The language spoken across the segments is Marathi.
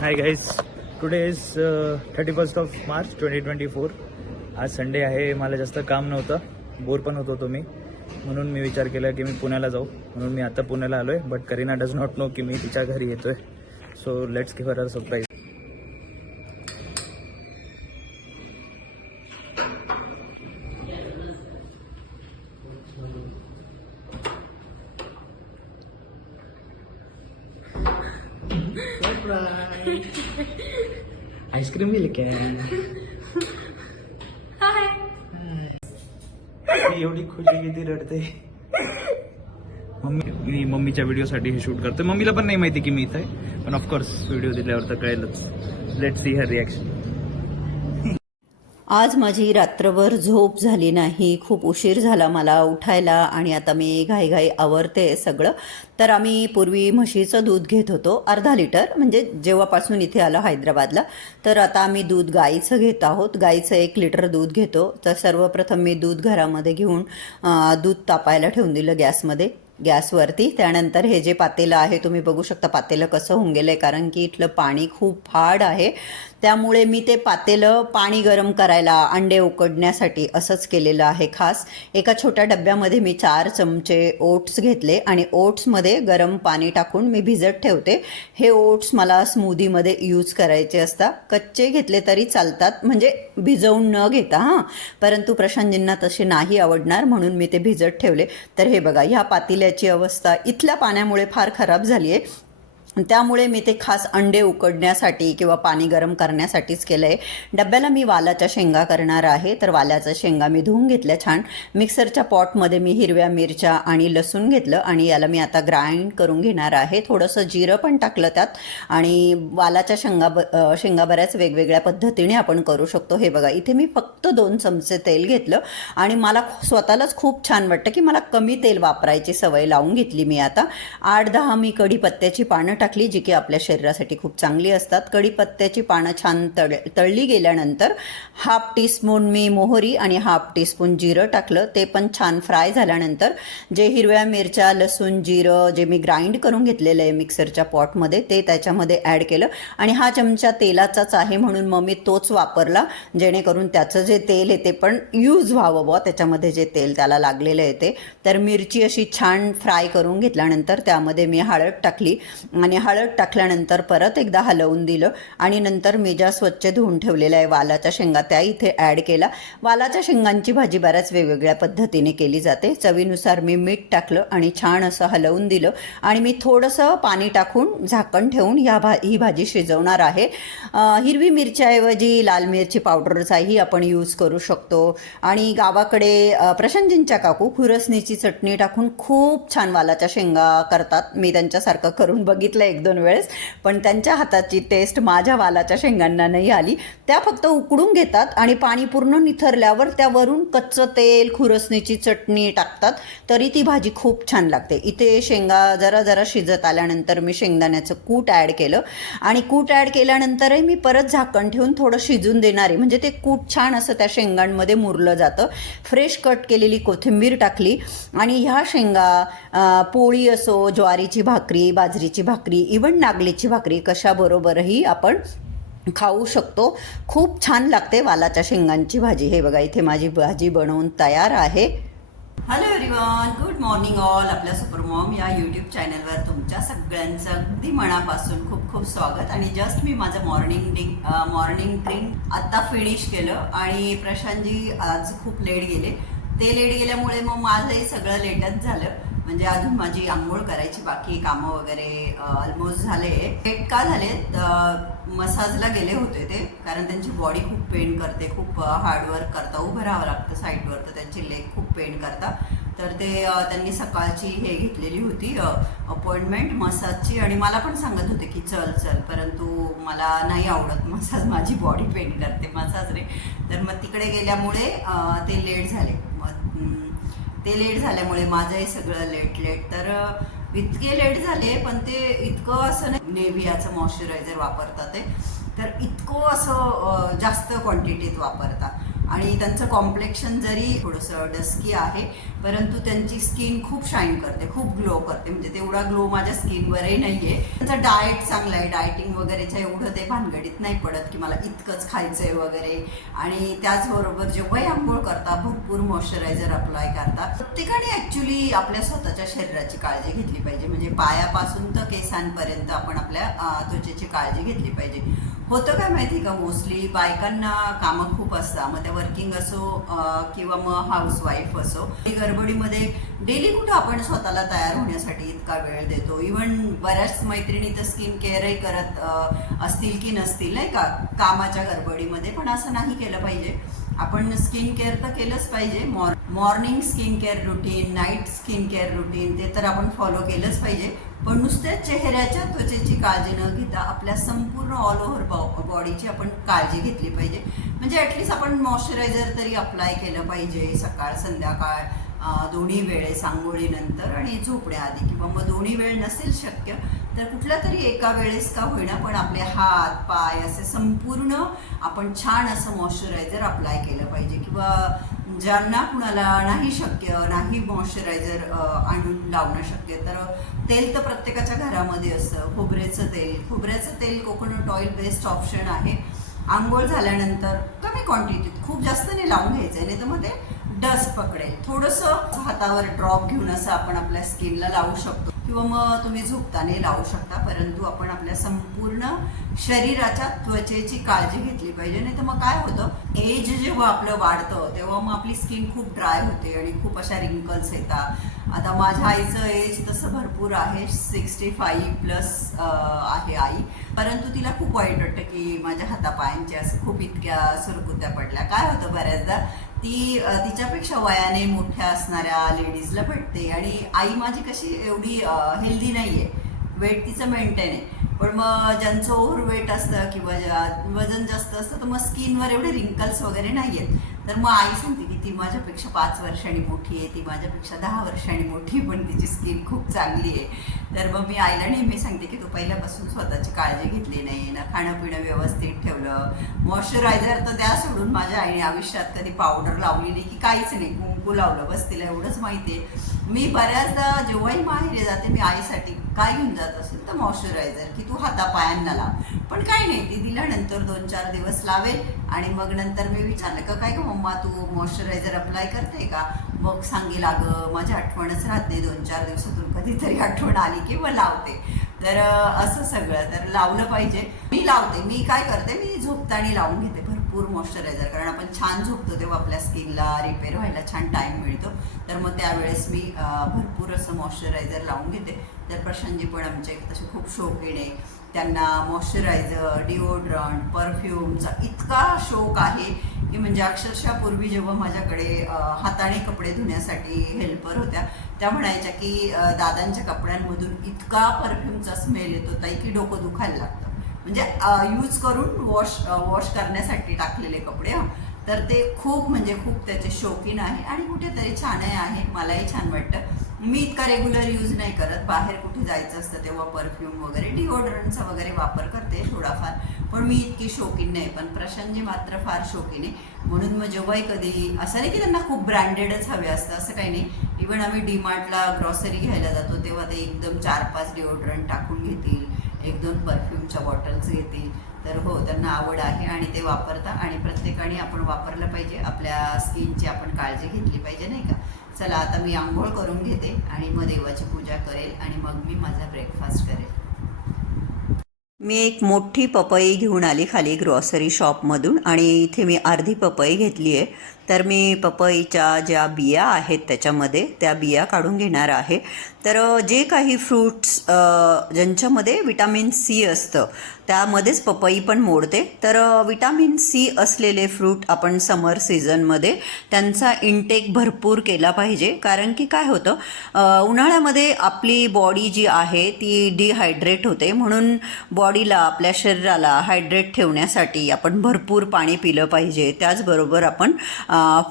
Hi guys today is thirty first of March twenty twenty four आज संडे आहे. मला जास्त काम नव्हतं. बोर पण होत होतो मी. म्हणून मी विचार केला की मी पुण्याला जाऊ. म्हणून मी आता पुण्याला आलो आहे but Kareena does not know की मी तिच्या घरी येतो आहे so let's give her surprise ice cream गेली काय एवढी खुशी किती रडते. मम्मी मी मम्मीच्या व्हिडिओसाठी हे शूट करते मम्मीला पण नाही माहिती की मी इथं आहे. पण ऑफकोर्स व्हिडिओ दिल्यावर तर कळेलच. लेट सी हर रिॲक्शन आज माझी रात्रभर झोप झाली नाही खूप उशीर झाला मला उठायला आणि आता मी घाईघाई आवरते सगळं. तर आम्ही पूर्वी म्हशीचं दूध घेत होतो अर्धा लिटर म्हणजे जेव्हापासून इथे आलं हैदराबादला. तर आता आम्ही दूध गाईचं घेत आहोत गाईचं एक लिटर दूध घेतो. तर सर्वप्रथम मी दूध घरामध्ये घेऊन दूध तापायला ठेवून दिलं गॅसमध्ये गॅसवरती. त्यानंतर हे जे पातेलं आहे तुम्ही बघू शकता पातेलं कसं होऊन गेलं आहे कारण की इथलं पाणी खूप हार्ड आहे. त्यामुळे मी ते पातेलं पाणी गरम करायला अंडे उकडण्यासाठी असंच केलेलं आहे खास. एका छोट्या डब्यामध्ये मी चार चमचे ओट्स घेतले आणि ओट्समध्ये गरम पाणी टाकून मी भिजत ठेवते. हे ओट्स मला स्मूदीमध्ये यूज करायचे असतात. कच्चे घेतले तरी चालतात म्हणजे भिजवून न घेता हां. परंतु प्रशांतजींना तसे नाही आवडणार म्हणून मी ते भिजत ठेवले. तर हे बघा ह्या पातेल्याची अवस्था इथल्या पाण्यामुळे फार खराब झाली आहे त्यामुळे मी ते खास अंडे उकडण्यासाठी किंवा पाणी गरम करण्यासाठीच केलं आहे डब्याला मी वालाच्या शेंगा करणार आहे. तर वालाच्या शेंगा मी धुवून घेतल्या छान. मिक्सरच्या पॉटमध्ये मी हिरव्या मिरच्या आणि लसूण घेतलं आणि याला मी आता ग्राइंड करून घेणार आहे. थोडंसं जिरं पण टाकलं त्यात आणि वालाच्या शेंगा ब शेंगा बऱ्याच वेगवेगळ्या पद्धतीने आपण करू शकतो. हे बघा इथे मी फक्त दोन चमचे तेल घेतलं आणि मला स्वतःलाच खूप छान वाटतं की मला कमी तेल वापरायची सवय लावून घेतली मी आता. आठ दहा मी कढीपत्त्याची पानं टाकली जी की आपल्या शरीरासाठी खूप चांगली असतात. कढीपत्त्याची पानं छान तळ तळली गेल्यानंतर हाफ टीस्पून मी मोहरी आणि हाफ टीस्पून जिरं टाकलं. ते पण छान फ्राय झाल्यानंतर जे हिरव्या मिरच्या लसूण जिरं जे मी ग्राइंड करून घेतलेलं आहे मिक्सरच्या पॉटमध्ये ते त्याच्यामध्ये ॲड केलं. आणि हा चमचा तेलाचाच आहे म्हणून मग मी तोच वापरला जेणेकरून त्याचं जे तेल आहे ते पण यूज व्हावं बुवा. त्याच्यामध्ये जे तेल त्याला लागलेलं आहे ते. तर मिरची अशी छान फ्राय करून घेतल्यानंतर त्यामध्ये मी हळद टाकली आणि आणि हळद टाकल्यानंतर परत एकदा हलवून दिलं आणि नंतर मी ज्या स्वच्छ धुवून ठेवलेल्या आहे. वालाच्या शेंगा त्या इथे ॲड केला. वालाच्या शेंगांची भाजी बऱ्याच वेगवेगळ्या पद्धतीने केली जाते. चवीनुसार मी मीठ टाकलं आणि छान असं हलवून दिलं आणि मी थोडंसं पाणी टाकून झाकण ठेवून ह्या भा ही भाजी शिजवणार आहे. हिरवी मिरच्याऐवजी लाल मिरची पावडरचाही आपण यूज करू शकतो. आणि गावाकडे प्रशांतजींच्या काकू खुरसणीची चटणी टाकून खूप छान वालाच्या शेंगा करतात. मी त्यांच्यासारखं करून बघितलं एक दोन वेळेस पण त्यांच्या हाताची टेस्ट माझ्या वालाच्या शेंगांना नाही आली. त्या फक्त उकडून घेतात आणि पाणी पूर्ण निथरल्यावर त्यावरून कच्चं तेल खुरसणीची चटणी टाकतात तरी ती भाजी खूप छान लागते. इथे शेंगा जरा जरा शिजत आल्यानंतर मी शेंगदाण्याचं कूट ॲड केलं आणि कूट ॲड केल्यानंतरही मी परत झाकण ठेवून थोडं शिजून देणार आहे म्हणजे ते कूट छान असं त्या शेंगांमध्ये मुरलं जातं. फ्रेश कट केलेली कोथिंबीर टाकली आणि ह्या शेंगा पोळी असो ज्वारीची भाकरी बाजरीची भाकरी इवन नागलीची भाकरी कशाबरोबरही आपण खाऊ शकतो. खूप छान लागते वालाच्या शेंगांची भाजी. हे बघा इथे माझी भाजी बनवून तयार आहे. Hello everyone good morning all आपल्या सुपरमॉम या यूट्यूब चॅनलवर तुमच्या सगळ्यांचं अगदी मनापासून खूप खूप स्वागत. आणि जस्ट मी माझं मॉर्निंग ड्रिंक मॉर्निंग ड्रिंक आत्ता फिनिश केलं आणि प्रशांतजी आज खूप लेट गेले. ते लेट गेल्यामुळे मग माझंही सगळं लेटच झालं. म्हणजे अजून माझी आंघोळ करायची बाकी कामं वगैरे ऑलमोस्ट झाले. पेट का झाले मसाजला गेले होते ते. कारण त्यांची बॉडी खूप पेन करते खूप हार्डवर्क करता उभं राहावं लागतं साईडवर तर त्यांची लेग खूप पेन करता. तर ते त्यांनी सकाळची हे घेतलेली होती अपॉइंटमेंट मसाजची आणि मला पण सांगत होते की चल चल. परंतु मला नाही आवडत मसाज माझी बॉडी पेन करते मसाजने तर मग तिकडे गेल्यामुळे ते लेट झाले. ते लेट झाल्यामुळे माझंही सगळं लेट लेट तर इतके लेट झाले पण ते इतकं असं नाही नेव्हियाचं मॉइश्चरायझर वापरतात ते. तर इतकं असं जास्त क्वांटिटीत वापरतात. आणि त्यांचं कॉम्प्लेक्शन जरी थोडंसं डस्की आहे परंतु त्यांची स्किन खूप शाईन करते खूप ग्लो करते. म्हणजे तेवढा ग्लो माझ्या स्किनवरही नाही आहे त्यांचा डाएट चांगलं आहे. डायटिंग वगैरेच्या एवढं ते भानगडीत नाही पडत की मला इतकंच खायचं आहे वगैरे. आणि त्याचबरोबर जेव्हाही आंघोळ करता भरपूर मॉइश्चरायझर अप्लाय करता प्रत्येकाने ॲक्च्युली आपल्या स्वतःच्या शरीराची काळजी घेतली पाहिजे. म्हणजे पायापासून तर केसांपर्यंत आपण आपल्या त्वचेची काळजी घेतली पाहिजे. होतं काय माहिती का? मोस्टली बायकांना कामं खूप असतात. मग त्या वर्किंग असो किंवा मग हाऊस वाईफ असो गडबडीमध्ये डेली कुठं आपण स्वतःला तयार होण्यासाठी इतका वेळ देतो? इवन बऱ्याच मैत्रिणी तर स्किन केअरही करत असतील की नसतील नाही का? कामाच्या गडबडीमध्ये पण असं नाही केलं पाहिजे. आपण स्किन केअर तर केलंच पाहिजे. More morning skin care routine night skin care routine ते तर आपण फॉलो केलंच पाहिजे. पण नुसत्या चेहऱ्याच्या त्वचेची काळजी न घेता आपल्या संपूर्ण ऑल ओव्हर बॉडीची आपण काळजी घेतली पाहिजे. म्हणजे ॲटलिस्ट आपण मॉइश्चरायझर तरी अप्लाय केलं पाहिजे सकाळ संध्याकाळ दोन्ही वेळेस आंघोळीनंतर आणि झोपण्याआधी किंवा मग दोन्ही वेळ नसेल शक्य तर कुठल्या तरी एका वेळेस का होईना पण आपले हात पाय असे संपूर्ण आपण छान असं मॉइश्चरायझर अप्लाय केलं पाहिजे. किंवा ज्यांना कुणाला नाही शक्य नाही मॉइश्चरायझर आणून लावणं शक्य तर तेल तर प्रत्येकाच्या घरामध्ये असतं. खोबऱ्याचं तेल. खोबऱ्याचं तेल कोकोनट ऑइल बेस्ट ऑप्शन आहे. आंघोळ झाल्यानंतर कमी क्वांटिटीत खूप जास्त नाही लावून घ्यायचं. नाही तर मग ते डस्ट पकडेल. थोडंसं हातावर ड्रॉप घेऊन असं आपण आपल्या स्किनला लावू शकतो. किंवा मग तुम्ही झोपताने लावू शकता परंतु आपण आपल्या संपूर्ण शरीराच्या त्वचेची काळजी घेतली पाहिजे. नाही तर मग काय होतं एज जेव्हा आपलं वाढतं तेव्हा मग आपली स्किन खूप ड्राय होते आणि खूप अशा रिंकल्स येतात. आता माझ्या आईचं एज तसं भरपूर आहे सिक्स्टी फाईव्ह प्लस आहे आई. परंतु तिला खूप वाईट वाटतं की माझ्या हातापायांच्या असं खूप इतक्या सुरकुत्या पडल्या. काय होतं बऱ्याचदा ती तिच्यापेक्षा वयाने मोठ्या असणाऱ्या लेडीजला भेटते. आणि आई माझी कशी एवढी हेल्दी नाही आहे वेट तिचं मेंटेन आहे. पण मग ज्यांचं ओव्हर वेट असतं किंवा ज्या- वजन जास्त असतं तर मग स्किनवर एवढे रिंकल्स वगैरे नाही आहेत तर मग आई सांगते की ती माझ्यापेक्षा पाच वर्षांनी मोठी आहे. ती माझ्यापेक्षा दहा वर्षांनी मोठी आहे, पण तिची स्किन खूप चांगली आहे. तर मग मी आईला नेहमी सांगते की तू पहिल्यापासून स्वतःची काळजी घेतली नाही. ना खाणं पिणं व्यवस्थित ठेवलं. मॉइश्चरायझर तर त्या सोडून माझ्या आईने. आयुष्यात कधी पावडर लावली नाही की काहीच नाही. कुंकू लावलं बस तिला एवढंच माहिती आहे. मी बऱ्याचदा जेव्हाही माहेरी जाते मी आईसाठी काय घेऊन जात असेल तर मॉइश्चरायझर की तू हातापायांना लाव. पण काय नाही ती दिल्यानंतर दोन चार दिवस लावेल आणि मग नंतर मी विचारलं का काय ग मम्मा तू मॉइश्चरायझर अप्लाय करते का? मग सांगेल अगं माझी आठवणच राहते दोन चार दिवसातून कधीतरी आठवण आली की मग लावते. तर असं सगळं. तर लावलं पाहिजे. मी लावते. मी काय करते? मी झोपताना लावून घेते. भरपूर मॉइश्चरायझर. कारण आपण छान झोपतो तेव्हा आपल्या स्किनला रिपेअर व्हायला छान टाईम मिळतो. तर मग त्यावेळेस मी भरपूर असं मॉइश्चरायझर लावून घेते. तर प्रशांतजी पण आमचे तसे खूप शौकीन आहे. त्यांना मॉइश्चरायझर डिओड्रंट परफ्यूमचा इतका शौक आहे की म्हणजे अक्षरशः पूर्वी जेव्हा माझ्याकडे हाताने कपडे धुण्यासाठी हेल्पर होत्या त्या म्हणायच्या की दादांच्या कपड्यांमधून इतका परफ्यूमचा स्मेल येतो ताई की डोकं दुखायला लागतं. म्हणजे यूज करून वॉश वॉश करण्यासाठी टाकलेले कपडे हा. तर ते खूप म्हणजे खूप त्याचे शौकीन आहे आणि कुठेतरी छानही आहे मलाही छान वाटतं. मी इतका रेग्युलर यूज नाही करत. बाहेर कुठे जायचं असतं तेव्हा परफ्यूम वगैरे डिओड्रंटचा वगैरे वापर करते थोडाफार. पण मी इतकी शौकीन नाही. पण प्रशांतजी मात्र फार शौकीन आहे. म्हणून मग जेव्हाही कधी असं नाही की त्यांना खूप ब्रँडेडच हवे असतं असं काही नाही. इवन आम्ही डीमार्टला ग्रॉसरी घ्यायला जातो तेव्हा ते एकदम चार पाच डिओड्रंट टाकून घेतील. एक दोन परफ्यूमच्या बॉटल्स घेतील. तर हो त्यांना आवड आहे आणि ते वापरता. आणि प्रत्येकाने आपण वापरलं पाहिजे. आपल्या स्किनची आपण काळजी घेतली पाहिजे नाही का? चला आता मी आंघोळ करून घेते आणि मग देवाची पूजा करेल आणि मग मी माझा ब्रेकफास्ट करेल. मी एक मोठी पपई घेऊन आली खाली ग्रॉसरी शॉपमधून आणि इथे मी अर्धी पपई घेतली आहे तर मी पपईच्या ज्या बिया आहेत त्याच्यामध्ये त्या बिया काढून घेणार आहे. तर जे काही फ्रूट्स ज्यांच्यामध्ये विटॅमिन सी असतं त्यामध्येच पपई पण मोडते. तर विटामिन विटॅमिन सी असलेले फ्रूट आपण समर सीझनमध्ये त्यांचा इंटेक भरपूर केला पाहिजे. कारण की काय होतं उन्हाळ्यामध्ये आपली बॉडी जी आहे ती डिहायड्रेट होते. म्हणून बॉडीला आपल्या शरीराला हायड्रेट ठेवण्यासाठी आपण भरपूर पाणी पिलं पाहिजे. त्याचबरोबर आपण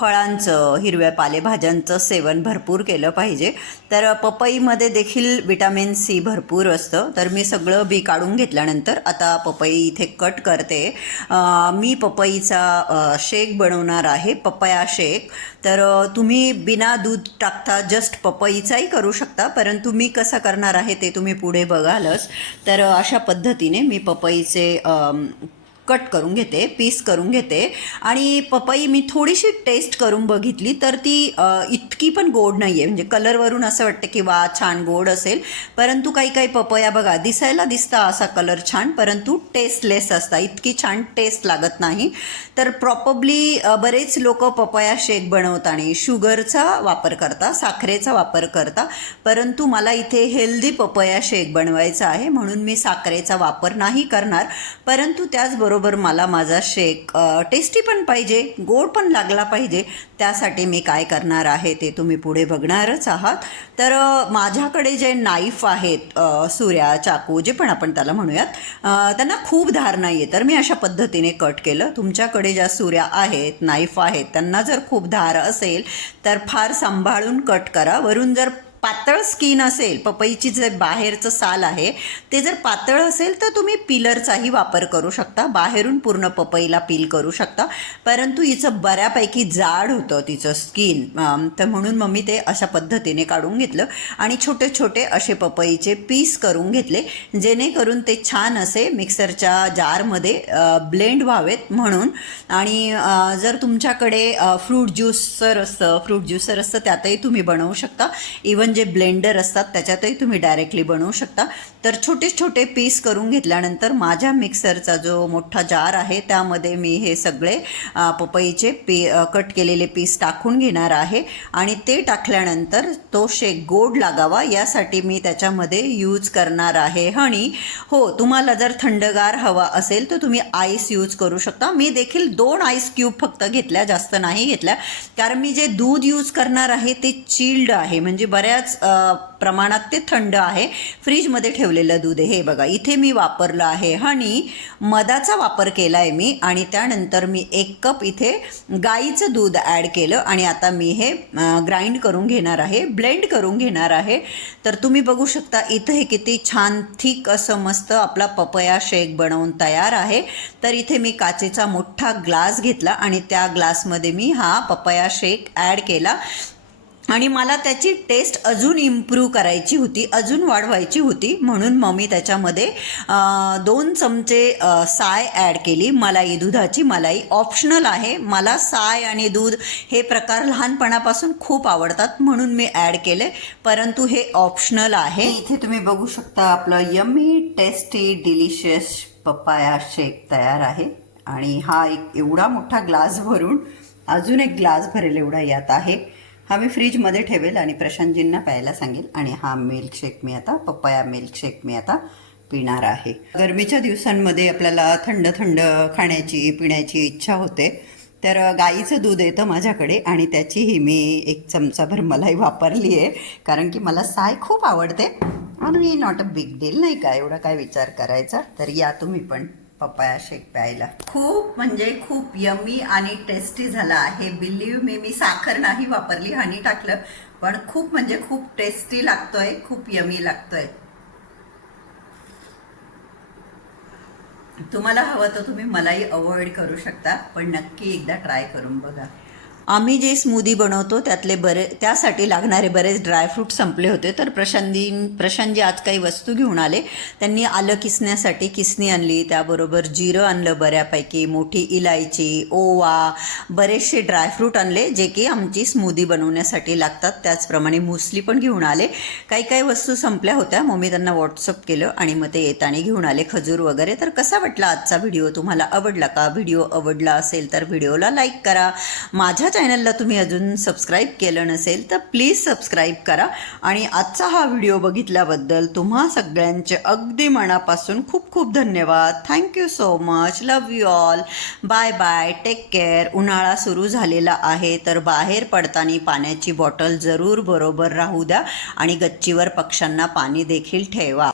फळांचं हिरव्या पालेभाज्यांचं सेवन भरपूर केलं पाहिजे. तर पपईमध्ये देखील विटॅमिन सी भरपूर असतं. तर मी सगळं बी काढून घेतल्यानंतर आता पपई इथे कट करते. मी पपईचा शेक बनवणार आहे पपया शेक. तर तुम्ही बिना दूध टाकता जस्ट पपईचाही करू शकता परंतु मी कसं करणार आहे ते तुम्ही पुढे बघालच. तर अशा पद्धतीने मी पपईचे कट करून घेते पीस करून घेते. आणि पपई मी थोडीशी टेस्ट करून बघितली तर ती इतकी पण गोड नाही आहे म्हणजे कलरवरून असं वाटतं की वा छान गोड असेल. परंतु काही काही पपया बघा दिसायला दिसता असा कलर छान परंतु टेस्टलेस असता. इतकी छान टेस्ट लागत नाही. तर प्रॉपबली बरेच लोक पपया शेक बनवताना शुगरचा वापर करता साखरेचा वापर करता. परंतु मला इथे हेल्दी पपया शेक बनवायचा आहे. म्हणून मी साखरेचा वापर नाही करणार. परंतु त्याचबरोबर मला माझा शेक टेस्टी पण पाहिजे गोड पण लागला पाहिजे त्यासाठी मी काय करणार आहे ते तुम्ही पुढे बघणारच आहात. तर माझ्याकडे जे नाईफ आहेत सूर्या सुऱ्या चाकू जे पण आपण त्याला म्हणूयात त्यांना खूप धार नाही आहे तर मी अशा पद्धतीने कट केलं. तुमच्याकडे ज्या सुऱ्या आहेत नाईफ आहेत त्यांना जर खूप धार असेल तर फार सांभाळून कट करा. वरून जर पातळ स्किन असेल पपईची जे बाहेरचं साल आहे ते जर पातळ असेल तर तुम्ही पिलरचाही वापर करू शकता. बाहेरून पूर्ण पपईला पील करू शकता. परंतु हिचं बऱ्यापैकी जाड होतं तिचं स्किन. तर म्हणून मग मी ते अशा पद्धतीने काढून घेतलं आणि छोटे छोटे असे पपईचे पीस करून घेतले जेणेकरून ते छान असे मिक्सरच्या जारमध्ये ब्लेंड व्हावेत म्हणून. आणि जर तुमच्याकडे फ्रूट ज्यूसर असतं फ्रूट ज्युसर असतं त्यातही तुम्ही बनवू शकता. इवन जे ब्लेंडर असतात त्याच्यातही तुम्ही डायरेक्टली बनवू शकता. तर छोटे छोटे पीस करून घेतल्यानंतर माझ्या मिक्सरचा जो मोठा जार आहे त्यामध्ये मी हे सगळे पपईचे पी कट केलेले पीस टाकून घेणार आहे. आणि ते टाकल्यानंतर तो शेक गोड लागावा यासाठी मी त्याच्यामध्ये यूज करणार आहे. हणी हो तुम्हाला जर थंडगार हवा असेल तर तुम्ही आईस यूज करू शकता. मी देखील दोन आईस क्यूब फक्त घेतल्या जास्त नाही घेतल्या. कारण मी जे दूध यूज करणार आहे ते चिल्ड आहे. म्हणजे बऱ्या बऱ्याच प्रमाणात ते थंड आहे. फ्रीजमध्ये ठेवलेलं दूध आहे. हे बघा इथे मी वापरलं आहे हनी मधाचा वापर केला आहे मी आणि त्यानंतर मी एक कप इथे गाईचं दूध ॲड केलं आणि आता मी हे ग्राइंड करून घेणार आहे ब्लेंड करून घेणार आहे. तर तुम्ही बघू शकता इथं हे किती छान थिक असं मस्त आपला पपया शेक बनवून तयार आहे. तर इथे मी काचेचा मोठा ग्लास घेतला आणि त्या ग्लासमध्ये मी हा पपया शेक ॲड केला. आणि मला त्याची टेस्ट अजून इम्प्रूव्ह करायची होती अजून वाढवायची होती. म्हणून मग मी त्याच्यामध्ये दोन चमचे साय ॲड केली. मलाई दुधाची. मलाई ऑप्शनल आहे. मला साय आणि दूध हे प्रकार लहानपणापासून खूप आवडतात. म्हणून मी ॲड केले. परंतु हे ऑप्शनल आहे. इथे तुम्ही बघू शकता. आपलं yummy tasty delicious papaya shake तयार आहे. आणि हा एक एवढा मोठा ग्लास भरून अजून एक ग्लास भरेल एवढा यात आहे. हा मी फ्रीजमध्ये ठेवेल आणि प्रशांतजींना प्यायला सांगेल. आणि हा मिल्कशेक मी आता पप्पाया मिल्कशेक मी आता पिणार आहे. गरमीच्या दिवसांमध्ये आपल्याला थंड थंड खाण्याची पिण्याची इच्छा होते. तर गाईचं दूध येतं माझ्याकडे आणि त्याचीही मी एक चमचाभर मलाई वापरली आहे. कारण की मला साय खूप आवडते. आणि नॉट अ बिग डील नाही का? एवढा काय विचार करायचा? तर या तुम्ही पण. पपाया शेक प्यायला. खूप म्हणजे खूप यमी आणि टेस्टी झाला आहे. बिलीव मी मी साखर नाही वापरली हनी टाकलं. पण खूप म्हणजे खूप टेस्टी लागतोय खूप यमी लागतोय. तुम्हाला हवं तर तुम्ही मलाही अवॉइड करू शकता पण नक्की एकदा ट्राय करून बघा. आम्ही जे स्मूदी बनवतो त्यातले बरे त्यासाठी लागणारे बरेच ड्रायफ्रूट संपले होते. तर प्रशांती प्रशांतजी आज काही वस्तू घेऊन आले. त्यांनी आलं किसण्यासाठी किसणी आणली. त्याबरोबर जिरं आणलं बऱ्यापैकी मोठी इलायची ओवा बरेचसे ड्रायफ्रूट आणले जे की आमची स्मूदी बनवण्यासाठी लागतात. त्याचप्रमाणे मुसली पण घेऊन आले. काही काही वस्तू संपल्या होत्या. मग मी त्यांना व्हॉट्सअप केलं आणि मग ते येताना घेऊन आले खजूर वगैरे. तर कसा वाटला आजचा व्हिडिओ तुम्हाला आवडला का? व्हिडिओ आवडला असेल तर व्हिडिओला लाईक करा. माझ्या चॅनलला तुम्ही अजून सबस्क्राईब केलं नसेल तर प्लीज सबस्क्राईब करा. आणि आजचा हा व्हिडिओ बघितल्याबद्दल तुम्हा सगळ्यांचे अगदी मनापासून खूप खूप धन्यवाद. Thank you so much love you all bye bye take care उन्हाळा सुरू झालेला आहे तर बाहेर पडताना पाण्याची बॉटल जरूर बरोबर राहू द्या. आणि गच्चीवर पक्ष्यांना पाणी देखील ठेवा.